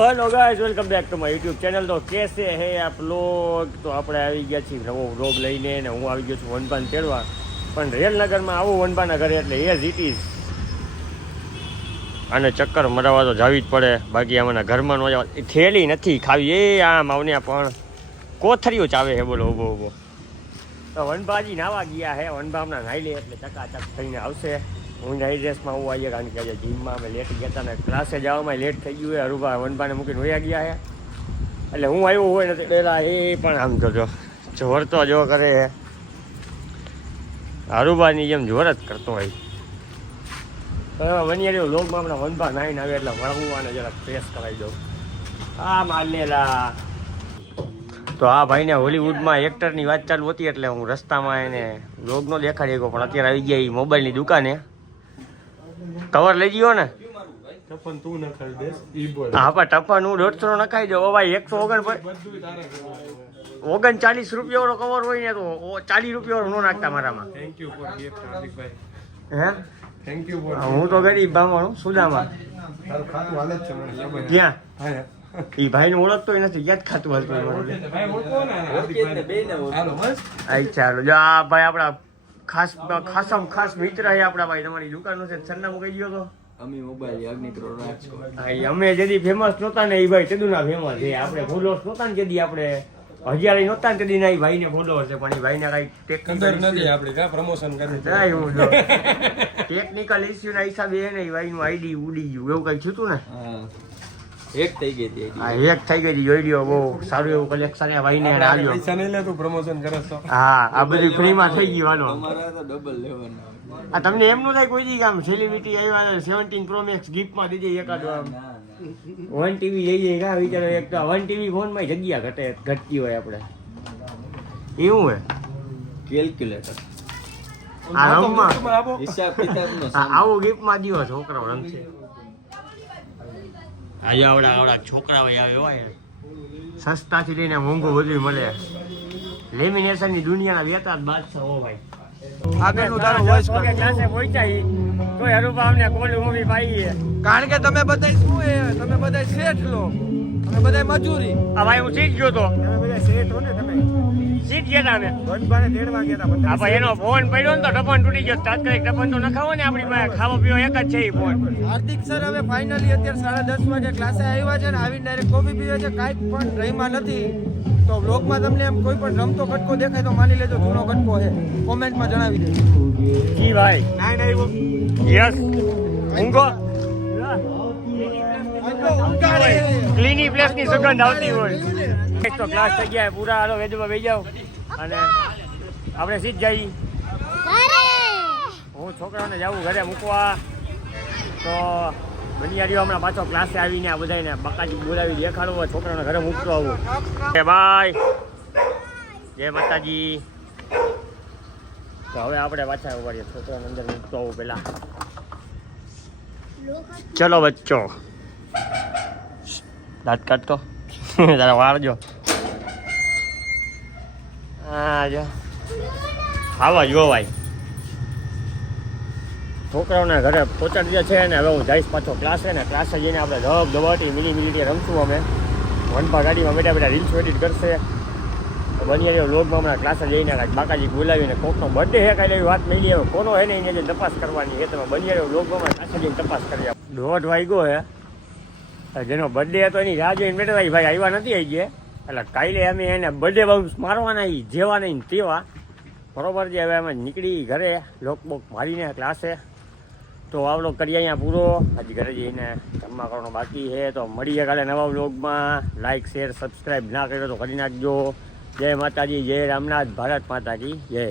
तो hello guys welcome back to my YouTube channel. तो कैसे है आप लोग? तो આપણે આવી ગયા છીએ નવો વ્લોગ લઈને ને હું આવી ગયો છું વનપાન તેડવા, પણ રેલનગરમાં આવું વનપાના ઘરે એટલે એઝ ઇટ ઇઝ આને ચક્કર મરાવવા તો જાવી જ પડે, બાકી આમાંના ઘરમાં ન જવા. થેલી નથી ખાવી એ આમ આવને પણ કોથરીઓ ચાવે છે. બોલો ઊભો ઊભો તો વનભાજી નાવા ગયા હે. વનભા હમણાં નાહી લે એટલે ચકાચક થઈને આવશે. હું નાઈ ડ્રેસમાં હું આવીએ કારણ કે આજે જીમમાં અમે લેટ ગયા હતા ને ક્લાસે જવામાં લેટ થઈ ગયું. હરુભા વનભાને મૂકીને વયા ગયા છે એટલે હું આવ્યો હોય નથી ડેલા એ પણ આમ જોજો જોર તો જો કરે હરુભાની જેમ જોર જ કરતો હોય. વનિયા રહ્યો લોગમાં હમણાં વનભા નાહીને આવે એટલે વળગુવાને જરાક ફ્રેશ કરાવી દઉં. હા માનેલા તો આ ભાઈને હોલીવુડમાં એક્ટરની વાત ચાલુ હતી એટલે હું રસ્તામાં એને લોગ નો દેખાડી ગયો, પણ અત્યારે આવી ગયા મોબાઈલની દુકાને. કવર લઈ ગયો ને ટપન તું નખાઈ દેસ ઈ બોલ. હા પણ ટપન હું 150 નખાઈ દઉં. ભાઈ 139 રૂપિયા વાળો કવર હોય ને તો 40 રૂપિયા વાળો ન નાખતા મારામાં. થેન્ક યુ ફોર ગિફ્ટ હાર્દિકભાઈ. હે થેન્ક યુ ફોર. હું તો ગરીબ બામણું સુદામાં. તારું ખાતું હાલે જ છે મને ખબર. ક્યાં હા ઈ ભાઈને ઓળખતો નથી, યાદ ખાતું હાલતું હોય. ભાઈ ઓળખો ને હાર્દિકભાઈ બેને હાલો બસ. આ ચાલો જો આ ભાઈ આપણા ખાસ મિત્ર છે આપણા ભાઈ. તમારી દુકાનનું છે સરનામું કહી ગયો તો અમી મોબાઈલ અગ્નિક્રો રાજકોટ. હા અમે જેદી ફેમસ નહોતા ને એ ભાઈ તેદુના ફેમસ છે. આપણે ફોલોઅર્સ નહોતા ને જેદી આપણે હજારી નહોતા ને તેદી ના એ ભાઈને ફોલોઅર્સ છે, પણ એ ભાઈને કઈ કદર નથી આપણે કા પ્રમોશન કરવું છે. ટેકનિકલ ઇસ્યુ ના હિસાબે એને એ ભાઈનું આઈડી ઉડી ગયું એવું કઈ થયું ને. હા એક થઈ ગઈ હતી હા એક થઈ ગઈ જોઈ લ્યો. બહુ સારું એવું કલેક્શન એ ભાઈને આવ્યો. પૈસા નહીં લે તું પ્રમોશન કરે તો. હા આ બધું ફ્રીમાં થઈ ગયું. હાલો તમારા તો ડબલ લેવાના. આ તમને એમ નું થાય કોઈ દી આમ સેલિબ્રિટી આવ્યા 17 પ્રો મેક્સ ગિફ્ટમાં દીધી એકાદ આમ ના ના 1 ટીવી લઈ જાય કા વિચારો. એક તો 1 ટીવી ફોનમાં જગ્યા ઘટતી હોય આપણે એવું હોય. કેલ્ક્યુલેટર આ રમમાં હિસાબ કિતાબનો આવું ગિફ્ટમાં દીવો છોકરાઓ રમશે. આજે આવડા છોકરાઓ આવે હોય સસ્તાથી લઈને મોંઘું બધું મળે. લેમિનેશનની દુનિયાના વેતા બાદશાહ હો ભાઈ. આગળનું તારો વોઇસ કર. ક્લાસે પહોંચ્યા તો હરુભા અમને કોલ મૂવી પાઈ. કારણ કે તમે બધા શું હે, તમે બધા શેઠ લો, તમે બધા મજૂરી. આ ભાઈ હું સીટ ગયો તો તમે બધા શેઠ હો ને. તમે સીટ ગયા હતા અમે વનભાને તેડવા ગયા હતા. હા ભાઈ એનો ફોન પડ્યો ને તો ટપન તૂટી ગયો. તાત્કાલિક ટપન તો નખાવો ને આપણી પાસે. ખાવા પીવા એક જ છે એ ફોન. હાર્દિક સર હવે ફાઇનલી અત્યારે 10:30 વાગે ક્લાસે આવ્યા છે ને આવીને ડાયરેક્ટ કોફી પીવે છે. કાંઈક પણ રહીમાં નથી. તો બ્લોગમાં તમને એમ કોઈ પણ રમતો કટકો દેખાય તો માની લેજો જૂનો કટકો છે. કોમેન્ટમાં જણાવી દેજો. જી ભાઈ યસ ઊંઘો ક્લીની પ્લેસ ની સુગંધ આવતી હોય તો ક્લાસ થઈ ગયા પૂરા. હાલો વેદમાં બેસી જાઓ અને આપણે સીટ જઈ. હું છોકરાઓને જાઉં ઘરે મૂકવા. તો બનિયારીઓ હમણાં પાછો ક્લાસે આવીને આ બધાને બકાજી બોલાવી દેખાડવું છોકરાઓને ઘરે મૂકતો આવું. કે બાય જય માતાજી. તો હવે આપણે પાછા ઉભારીએ છોકરાને અંદર મૂકતો આવું પેલા. ચલો બચ્ચો દાંત કાઢતો તારા વાળજો. હા જો આવા જો ભાઈ છોકરાઓના ઘરે પહોંચાડી દે છે ને. હવે હું જઈશ પાછો ક્લાસે ને ક્લાસે જઈને આપણે ધબ ધબાટી મિલી રમશું. અમે વનપા ગાડીમાં બેઠા બેઠા રીલ્સ એડિટ કરશે. બની રહ્યો લોગમાં હમણાં ક્લાસે જઈને કાંઈક બાકાજી બોલાવીને કોકનો બર્થડે હે કાંઈ એવી વાત મળી આવે કોનો હે ને એને જે તપાસ કરવાની છે. તમે બની રહ્યો લોગમાં ક્લાસે જઈને તપાસ કરી આપો. 1:30 વાગ્યો હે. જેનો બર્થડે હતો એની રાહ જોઈને બેઠા ભાઈ આવ્યા નથી આવી ગયા એટલે કાલે અમે એને બર્થડે બાઉન્સ મારવાના જેવા નહીં તેવા બરોબર છે. હવે અમે નીકળી ઘરે લોકબોક મારીને ક્લાસે. તો આ વ્લોગ કરીએ અહીંયા પૂરો. હજી ઘરે જઈને જમવા કરવાનો બાકી છે. તો મળીએ કાલે નવા વ્લોગમાં. લાઇક શેર સબસ્ક્રાઈબ ના કર્યો તો કરી નાખજો. જય માતાજી, જય રામનાથ, ભારત માતા કી જય.